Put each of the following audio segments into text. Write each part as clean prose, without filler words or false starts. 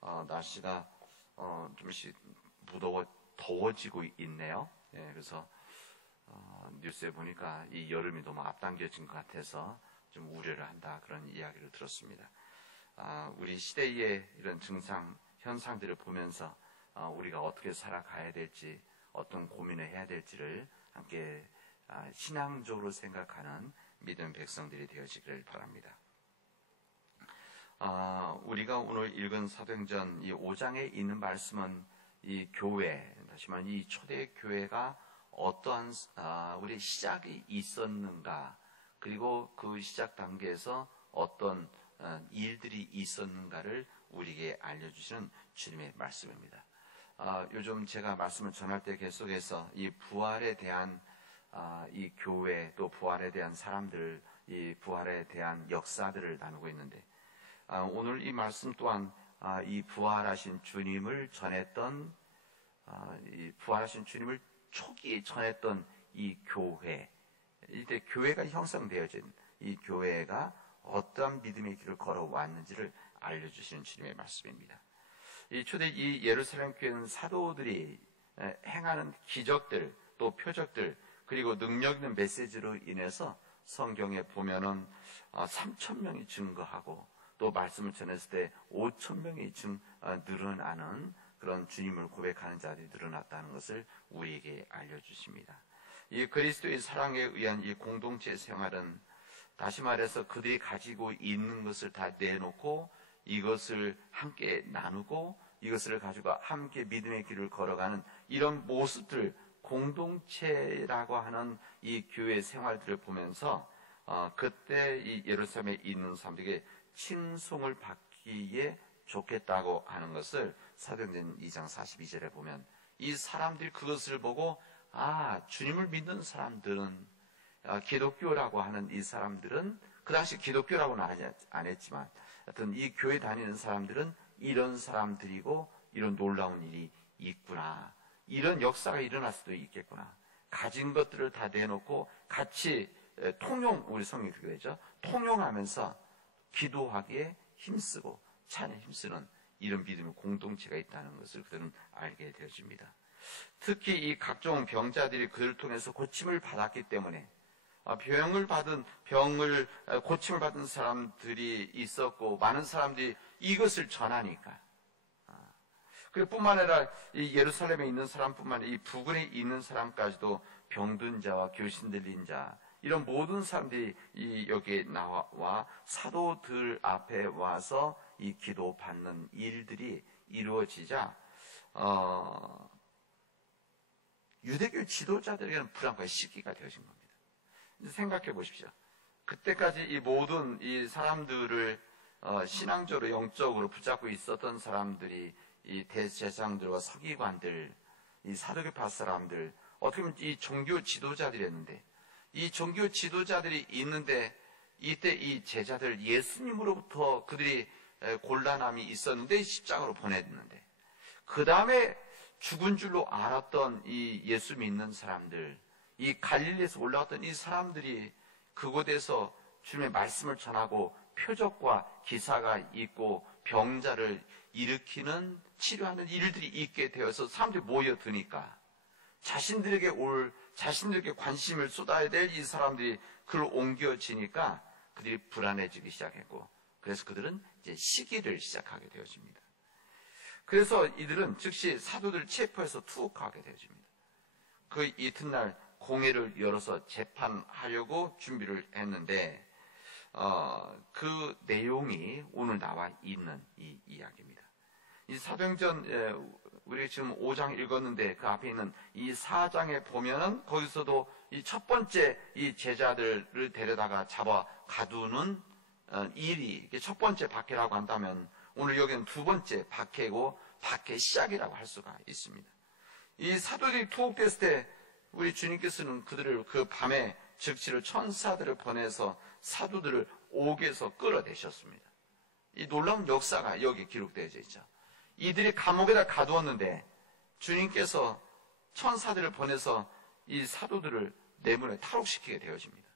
날씨가 좀씩 더워지고 있네요. 그래서 뉴스에 보니까 이 여름이 너무 앞당겨진 것 같아서 좀 우려를 한다, 그런 이야기를 들었습니다. 우리 시대의 이런 증상, 현상들을 보면서 우리가 어떻게 살아가야 될지, 어떤 고민을 해야 될지를 함께 신앙적으로 생각하는 믿음 백성들이 되어지기를 바랍니다. 우리가 오늘 읽은 사도행전 이 5장에 있는 말씀은 이 교회, 다시 말하면 이 초대 교회가 어떠한 우리 시작이 있었는가, 그리고 그 시작 단계에서 어떤 일들이 있었는가를 우리에게 알려주시는 주님의 말씀입니다. 요즘 제가 말씀을 전할 때 계속해서 이 부활에 대한 이 교회, 또 부활에 대한 사람들, 이 부활에 대한 역사들을 나누고 있는데, 오늘 이 말씀 또한 이 부활하신 주님을 전했던, 이 부활하신 주님을 초기에 전했던 이 교회, 이때 교회가 형성되어진 이 교회가 어떠한 믿음의 길을 걸어왔는지를 알려주시는 주님의 말씀입니다. 이 초대 이 예루살렘 교회는 사도들이 행하는 기적들, 또 표적들, 그리고 능력 있는 메시지로 인해서 성경에 보면은 3,000명이 증거하고, 또 말씀을 전했을 때 5,000명이 늘어나는 그런 주님을 고백하는 자들이 늘어났다는 것을 우리에게 알려주십니다. 이 그리스도의 사랑에 의한 이 공동체 생활은, 다시 말해서 그들이 가지고 있는 것을 다 내놓고 이것을 함께 나누고 이것을 가지고 함께 믿음의 길을 걸어가는 이런 모습들, 공동체라고 하는 이 교회 생활들을 보면서 그때 이 예루살렘에 있는 사람들에게 칭송을 받기에 좋겠다고 하는 것을 사도행전 2장 42절에 보면, 이 사람들이 그것을 보고 주님을 믿는 사람들은, 기독교라고 하는 이 사람들은, 그 당시 기독교라고는 안 했지만 하여튼 이 교회 다니는 사람들은 이런 사람들이고 이런 놀라운 일이 있구나, 이런 역사가 일어날 수도 있겠구나, 가진 것들을 다 내놓고 같이 우리 성경이 그렇게 되죠, 통용하면서 기도하기에 힘쓰고 찬에 힘쓰는 이런 믿음의 공동체가 있다는 것을 그들은 알게 되어집니다. 특히 이 각종 병자들이 그들을 통해서 고침을 받았기 때문에, 고침을 받은 사람들이 있었고, 많은 사람들이 이것을 전하니까, 그리고 뿐만 아니라 이 예루살렘에 있는 사람뿐만 아니라 이 부근에 있는 사람까지도 병든 자와 교신 들린 자, 이런 모든 사람들이 여기에 나와 사도들 앞에 와서 이 기도 받는 일들이 이루어지자 유대교 지도자들에게는 불안과 시기가 되어진 겁니다. 생각해 보십시오. 그때까지 이 모든 이 사람들을 신앙적으로 영적으로 붙잡고 있었던 사람들이, 이 대제사장들과 서기관들, 이 사두개파 사람들, 어떻게 보면 이 종교 지도자들이었는데, 이 종교 지도자들이 있는데 이때 이 제자들, 예수님으로부터 그들이 곤란함이 있었는데 십자가로 보냈는데, 그 다음에 죽은 줄로 알았던 이 예수 믿는 사람들, 이 갈릴리에서 올라왔던 이 사람들이 그곳에서 주님의 말씀을 전하고 표적과 기사가 있고 병자를 일으키는, 치료하는 일들이 있게 되어서 사람들이 모여드니까 자신들에게 관심을 쏟아야 될 이 사람들이 그를 옮겨지니까 그들이 불안해지기 시작했고, 그래서 그들은 이제 시기를 시작하게 되어집니다. 그래서 이들은 즉시 사도들을 체포해서 투옥하게 되어집니다. 그 이튿날 공회를 열어서 재판하려고 준비를 했는데, 그 내용이 오늘 나와 있는 이 이야기입니다. 이 사도행전, 우리 지금 5장 읽었는데 그 앞에 있는 이 4장에 보면은 거기서도 이 첫 번째 이 제자들을 데려다가 잡아 가두는 일이 첫 번째 박해라고 한다면, 오늘 여기는 두 번째 박해고 박해 시작이라고 할 수가 있습니다. 이 사도들이 투옥됐을 때 우리 주님께서는 그들을 그 밤에 즉시를 천사들을 보내서 사도들을 옥에서 끌어내셨습니다. 이 놀라운 역사가 여기 기록되어 있죠. 이들이 감옥에다 가두었는데 주님께서 천사들을 보내서 이 사도들을 내문에 탈옥시키게 되어집니다.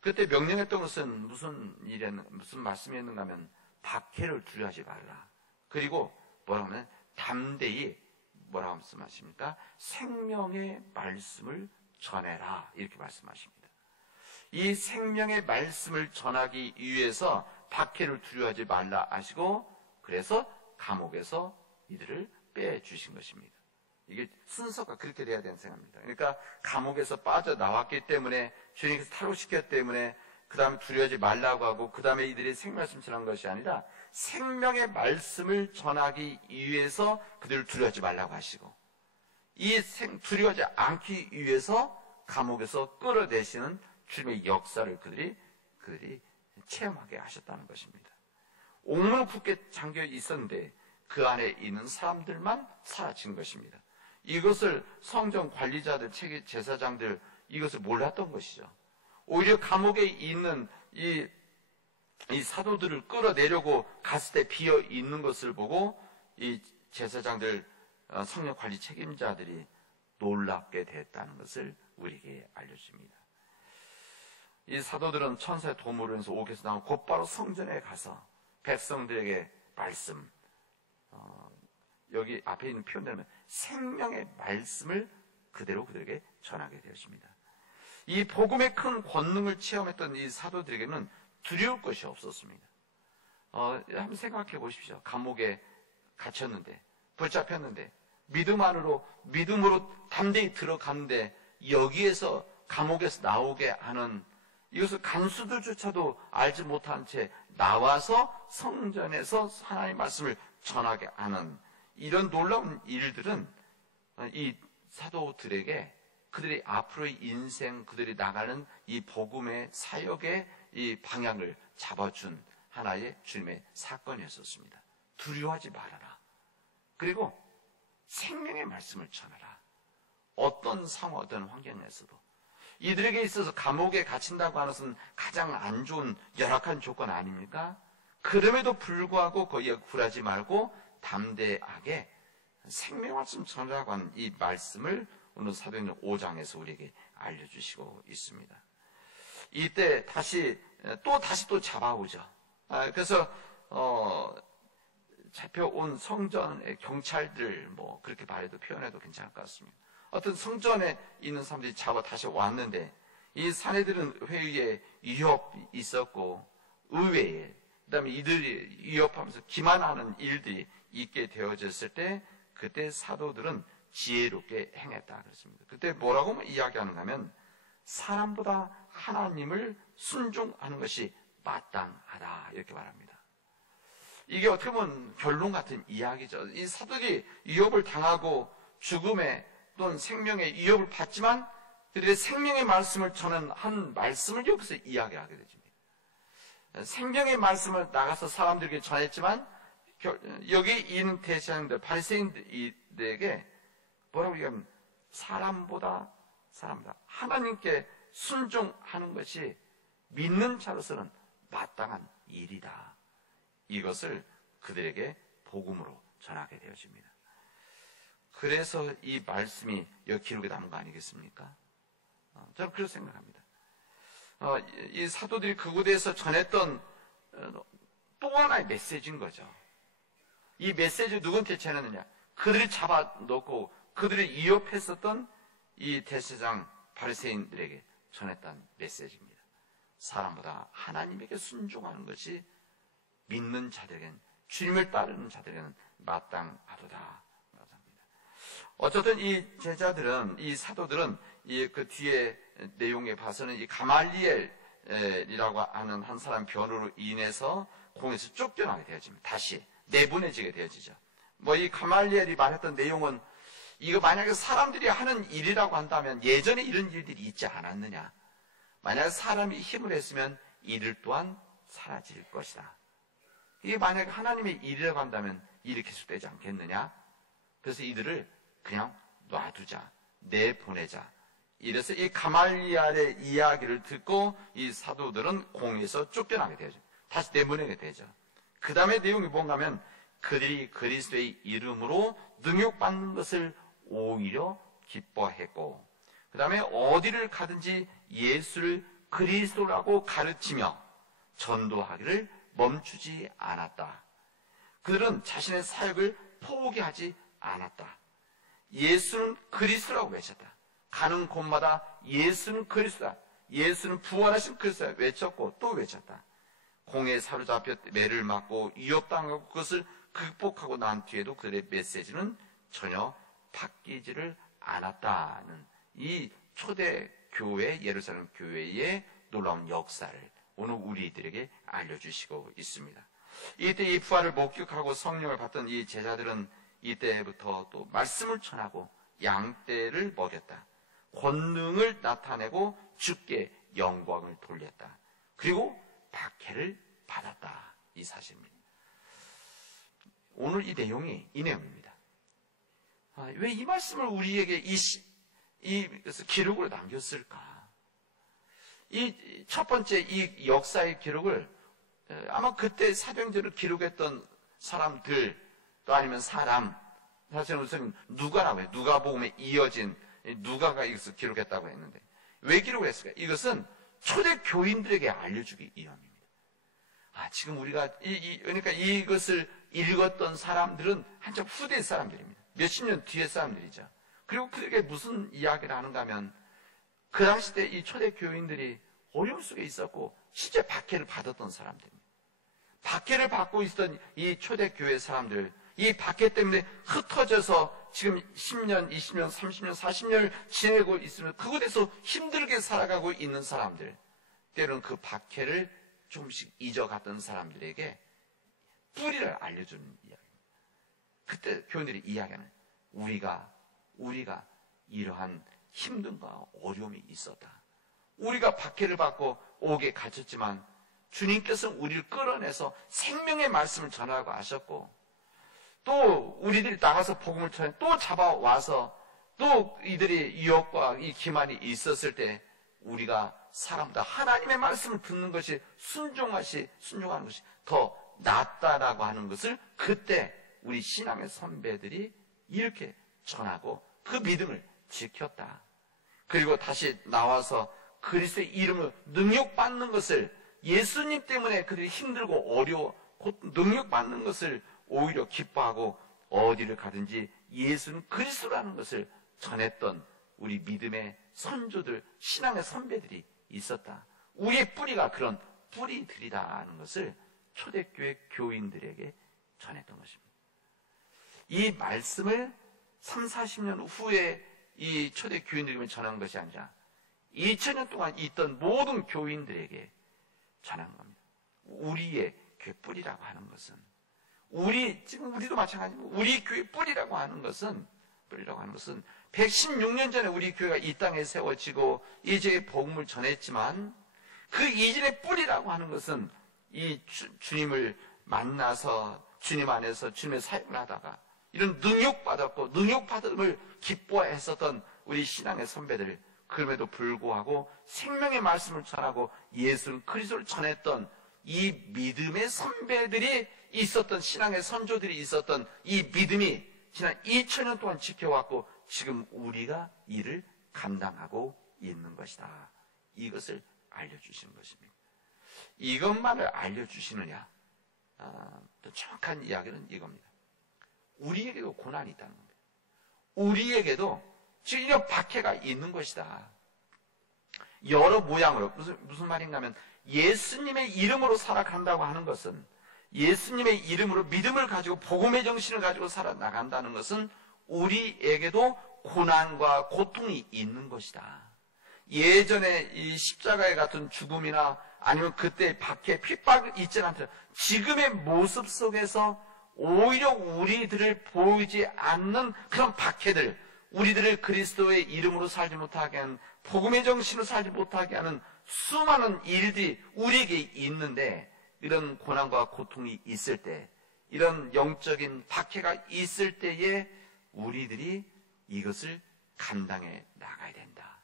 그때 명령했던 것은 무슨 말씀이었는가 하면, 박해를 두려워하지 말라, 그리고 뭐라고 하면 담대히 뭐라고 말씀하십니까? 생명의 말씀을 전해라, 이렇게 말씀하십니다. 이 생명의 말씀을 전하기 위해서 박해를 두려워하지 말라 하시고, 그래서 감옥에서 이들을 빼주신 것입니다. 이게 순서가 그렇게 돼야 되는 생각입니다. 그러니까 감옥에서 빠져나왔기 때문에, 주님께서 탈옥시켰기 때문에 그 다음에 두려워하지 말라고 하고, 그 다음에 이들이 생명말씀 전한 것이 아니라 생명의 말씀을 전하기 위해서 그들을 두려워하지 말라고 하시고, 두려워하지 않기 위해서 감옥에서 끌어내시는 주님의 역사를 그들이 체험하게 하셨다는 것입니다. 옥문은 굳게 잠겨 있었는데 그 안에 있는 사람들만 사라진 것입니다. 이것을 성전 관리자들, 제사장들, 이것을 몰랐던 것이죠. 오히려 감옥에 있는 이 사도들을 끌어내려고 갔을 때 비어 있는 것을 보고 이 제사장들, 성전 관리 책임자들이 놀랍게 됐다는 것을 우리에게 알려줍니다. 이 사도들은 천사의 도움으로 해서 옥에서 나온 곧바로 성전에 가서 백성들에게 말씀, 여기 앞에 있는 표현대로 생명의 말씀을 그대로 그들에게 전하게 되었습니다. 이 복음의 큰 권능을 체험했던 이 사도들에게는 두려울 것이 없었습니다. 한번 생각해 보십시오. 감옥에 갇혔는데, 붙잡혔는데, 믿음으로 담대히 들어갔는데, 여기에서 감옥에서 나오게 하는, 이것을 간수들조차도 알지 못한 채 나와서 성전에서 하나님의 말씀을 전하게 하는 이런 놀라운 일들은 이 사도들에게 그들이 앞으로의 인생, 그들이 나가는 이 복음의 사역의 이 방향을 잡아준 하나의 주님의 사건이었습니다. 두려워하지 말아라. 그리고 생명의 말씀을 전하라. 어떤 상황, 어떤 환경에서도. 이들에게 있어서 감옥에 갇힌다고 하는 것은 가장 안 좋은 열악한 조건 아닙니까? 그럼에도 불구하고 거기에 굴하지 말고 담대하게 생명의 말씀 전하라고 하는 이 말씀을 오늘 사도행전 5장에서 우리에게 알려주시고 있습니다. 이때 다시 또 잡아오죠. 그래서 잡혀온 성전의 경찰들, 뭐 그렇게 말해도 표현해도 괜찮을 것 같습니다. 어떤 성전에 있는 사람들이 잡아 다시 왔는데, 이 사내들은 회의에 위협이 있었고 의회에, 그다음에 이들이 위협하면서 기만하는 일들이 있게 되어졌을 때, 그때 사도들은 지혜롭게 행했다 그랬습니다. 그때 뭐라고 이야기하는가 하면 사람보다 하나님을 순종하는 것이 마땅하다, 이렇게 말합니다. 이게 어떻게 보면 결론 같은 이야기죠. 이 사도들이 위협을 당하고 죽음에 또는 생명의 위협을 받지만 그들의 생명의 말씀을 전하는 한 말씀을 여기서 이야기하게 됩니다. 생명의 말씀을 나가서 사람들에게 전했지만 여기 있는 대제사장들, 바리새인들에게 뭐라고 얘기하면 사람보다 하나님께 순종하는 것이 믿는 자로서는 마땅한 일이다. 이것을 그들에게 복음으로 전하게 되어집니다. 그래서 이 말씀이 여기 기록에 남은 거 아니겠습니까? 저는 그렇게 생각합니다. 이 사도들이 그곳에서 전했던 또 하나의 메시지인 거죠. 이 메시지를 누구한테 전했느냐? 그들이 잡아놓고 그들을 위협했었던 이 대제사장 바리새인들에게 전했던 메시지입니다. 사람보다 하나님에게 순종하는 것이 믿는 자들에게는, 주님을 따르는 자들에게는 마땅하도다. 어쨌든 이 제자들은, 이 사도들은 그 뒤에 내용에 봐서는 이 가말리엘이라고 하는 한 사람 변호로 인해서 공에서 쫓겨나게 되어집니다. 다시 내보내지게 되어지죠. 뭐 이 가말리엘이 말했던 내용은, 이거 만약에 사람들이 하는 일이라고 한다면 예전에 이런 일들이 있지 않았느냐. 만약에 사람이 힘을 했으면 이 일 또한 사라질 것이다. 이게 만약에 하나님의 일이라고 한다면 일이 계속되지 않겠느냐. 그래서 이들을 그냥 놔두자, 내보내자. 이래서 이 가말리엘의 이야기를 듣고 이 사도들은 공에서 쫓겨나게 되죠. 다시 내보내게 되죠. 그 다음에 내용이 뭔가 하면 그들이 그리스도의 이름으로 능욕받는 것을 오히려 기뻐했고, 그 다음에 어디를 가든지 예수를 그리스도라고 가르치며 전도하기를 멈추지 않았다. 그들은 자신의 사역을 포기하지 않았다. 예수는 그리스도라고 외쳤다. 가는 곳마다 예수는 그리스도다. 예수는 부활하신 그리스도다 외쳤고 또 외쳤다. 공에 사로잡혀 매를 맞고 위협당하고 그것을 극복하고 난 뒤에도 그들의 메시지는 전혀 바뀌지를 않았다는 이 초대 교회, 예루살렘 교회의 놀라운 역사를 오늘 우리들에게 알려주시고 있습니다. 이때 이 부활을 목격하고 성령을 받던 이 제자들은 이때부터 또 말씀을 전하고 양떼를 먹였다. 권능을 나타내고 주께 영광을 돌렸다. 그리고 박해를 받았다. 이 사실입니다. 오늘 이 내용이 이 내용입니다. 왜 이 말씀을 우리에게 그래서 기록으로 남겼을까? 이 첫 번째 이 역사의 기록을 아마 그때 사도행전을 기록했던 사람들 또 아니면 사람, 사실은 우선 누가라고 해요. 누가복음에 이어진 누가가 이것을 기록했다고 했는데 왜 기록을 했을까? 이것은 초대 교인들에게 알려주기 위함입니다. 지금 우리가 그러니까 이것을 읽었던 사람들은 한참 후대 사람들입니다. 몇십 년 뒤의 사람들이죠. 그리고 그게 무슨 이야기를 하는가 하면 그 당시 때 이 초대 교인들이 어려움 속에 있었고 실제 박해를 받았던 사람들입니다. 박해를 받고 있었던 이 초대 교회 사람들, 이 박해 때문에 흩어져서 지금 10년, 20년, 30년, 40년을 지내고 있으면 그곳에서 힘들게 살아가고 있는 사람들, 때로는 그 박해를 조금씩 잊어갔던 사람들에게 뿌리를 알려주는 이야기입니다. 그때 교인들이 이야기하는 우리가 이러한 힘든과 어려움이 있었다. 우리가 박해를 받고 옥에 갇혔지만 주님께서는 우리를 끌어내서 생명의 말씀을 전하고 하셨고 또 우리들이 나가서 복음을 전해 또 잡아와서 또 이들이 유혹과 이 기만이 있었을 때 우리가 사람보다 하나님의 말씀을 듣는 것이 순종하는 것이 더 낫다라고 하는 것을 그때 우리 신앙의 선배들이 이렇게 전하고 그 믿음을 지켰다. 그리고 다시 나와서 그리스도의 이름으로 능력받는 것을 예수님 때문에 그들이 힘들고 어려워 곧 능력받는 것을 오히려 기뻐하고 어디를 가든지 예수는 그리스도라는 것을 전했던 우리 믿음의 선조들, 신앙의 선배들이 있었다. 우리의 뿌리가 그런 뿌리들이다라는 것을 초대교회 교인들에게 전했던 것입니다. 이 말씀을 30-40년 후에 이 초대 교인들에게 전한 것이 아니라 2000년 동안 있던 모든 교인들에게 전한 겁니다. 우리의 교회 뿌리라고 하는 것은 지금 우리도 마찬가지고 우리 교회 뿌리라고 하는 것은 116년 전에 우리 교회가 이 땅에 세워지고 이제 복음을 전했지만 그 이전의 뿌리라고 하는 것은 이 주님을 만나서 주님 안에서 주님의 사역을 하다가 이런 능력받았고 능력받음을 기뻐했었던 우리 신앙의 선배들, 그럼에도 불구하고 생명의 말씀을 전하고 예수 그리스도를 전했던 이 믿음의 선배들이 있었던 신앙의 선조들이 있었던 이 믿음이 지난 2000년 동안 지켜왔고 지금 우리가 이를 감당하고 있는 것이다. 이것을 알려주시는 것입니다. 이것만을 알려주시느냐? 또 정확한 이야기는 이겁니다. 우리에게도 고난이 있다는 겁니다. 우리에게도 지금 이런 박해가 있는 것이다. 여러 모양으로 무슨 말인가 하면 예수님의 이름으로 살아간다고 하는 것은 예수님의 이름으로 믿음을 가지고 복음의 정신을 가지고 살아나간다는 것은 우리에게도 고난과 고통이 있는 것이다. 예전에 이 십자가에 같은 죽음이나 아니면 그때 박해, 핍박이 있지는 않더라도 지금의 모습 속에서 오히려 우리들을 보이지 않는 그런 박해들, 우리들을 그리스도의 이름으로 살지 못하게 하는, 복음의 정신으로 살지 못하게 하는 수많은 일들이 우리에게 있는데, 이런 고난과 고통이 있을 때, 이런 영적인 박해가 있을 때에 우리들이 이것을 감당해 나가야 된다.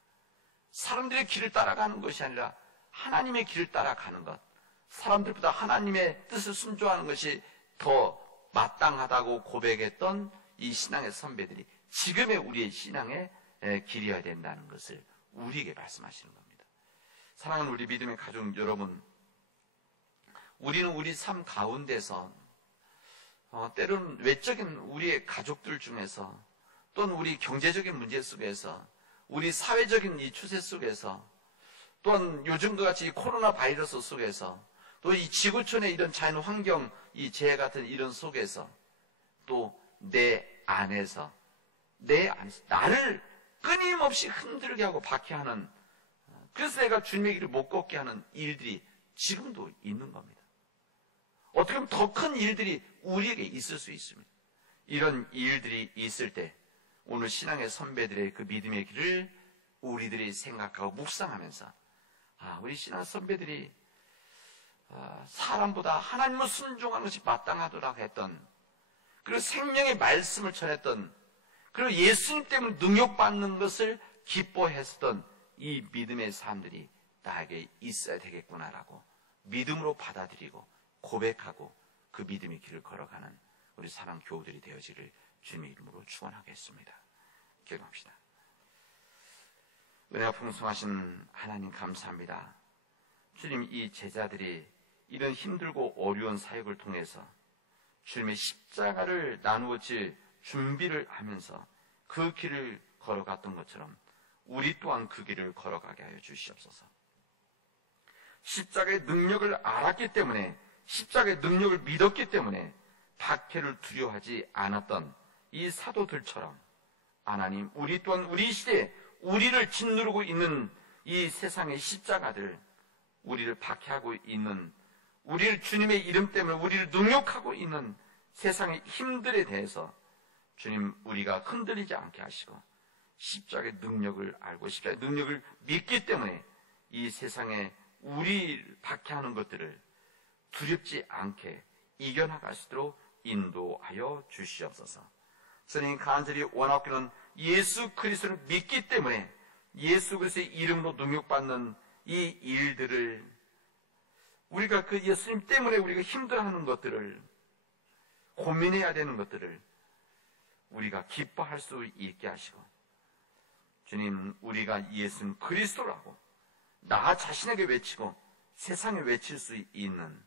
사람들의 길을 따라가는 것이 아니라 하나님의 길을 따라가는 것, 사람들보다 하나님의 뜻을 순종하는 것이 더 마땅하다고 고백했던 이 신앙의 선배들이 지금의 우리의 신앙의 길이어야 된다는 것을 우리에게 말씀하시는 겁니다. 사랑하는 우리 믿음의 가족 여러분, 우리는 우리 삶 가운데서 때로는 외적인 우리의 가족들 중에서 또는 우리 경제적인 문제 속에서 우리 사회적인 이 추세 속에서 또한 요즘과 같이 이 코로나 바이러스 속에서 또 이 지구촌의 이런 자연 환경 이 재해 같은 이런 속에서 또 내 안에서 나를 끊임없이 흔들게 하고 박해하는, 그래서 내가 주님의 길을 못 걷게 하는 일들이 지금도 있는 겁니다. 어떻게 보면 더 큰 일들이 우리에게 있을 수 있습니다. 이런 일들이 있을 때 오늘 신앙의 선배들의 그 믿음의 길을 우리들이 생각하고 묵상하면서 우리 신앙 선배들이 사람보다 하나님을 순종하는 것이 마땅하더라고 했던, 그리고 생명의 말씀을 전했던, 그리고 예수님 때문에 능욕받는 것을 기뻐했던 이 믿음의 사람들이 나에게 있어야 되겠구나라고 믿음으로 받아들이고 고백하고 그 믿음의 길을 걸어가는 우리 사랑 교우들이 되어지를 주님의 이름으로 축원하겠습니다. 기도합시다. 은혜가 풍성하신 하나님 감사합니다. 주님, 이 제자들이 이런 힘들고 어려운 사역을 통해서 주님의 십자가를 나누어질 준비를 하면서 그 길을 걸어갔던 것처럼 우리 또한 그 길을 걸어가게 하여 주시옵소서. 십자가의 능력을 알았기 때문에, 십자가의 능력을 믿었기 때문에 박해를 두려워하지 않았던 이 사도들처럼 하나님, 우리 또한 우리 시대에 우리를 짓누르고 있는 이 세상의 십자가들, 우리를 박해하고 있는, 우리를 주님의 이름 때문에 우리를 능욕하고 있는 세상의 힘들에 대해서 주님, 우리가 흔들리지 않게 하시고 십자가의 능력을 알고 십자가의 능력을 믿기 때문에 이 세상에 우리를 박해하는 것들을 두렵지 않게 이겨나갈 수 있도록 인도하여 주시옵소서. 선생님, 간절히 원하옵기는 예수 그리스도를 믿기 때문에 예수 그리스도의 이름으로 능욕받는 이 일들을, 우리가 그 예수님 때문에 우리가 힘들어하는 것들을, 고민해야 되는 것들을 우리가 기뻐할 수 있게 하시고, 주님, 우리가 예수님 그리스도라고 나 자신에게 외치고 세상에 외칠 수 있는,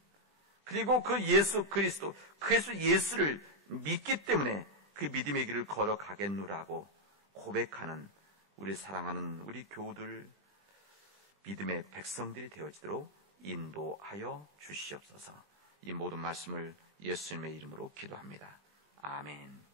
그리고 그 예수 그리스도, 그래서 예수를 믿기 때문에 그 믿음의 길을 걸어가겠노라고 고백하는 우리 사랑하는 우리 교우들, 믿음의 백성들이 되어지도록 인도하여 주시옵소서. 이 모든 말씀을 예수님의 이름으로 기도합니다. 아멘.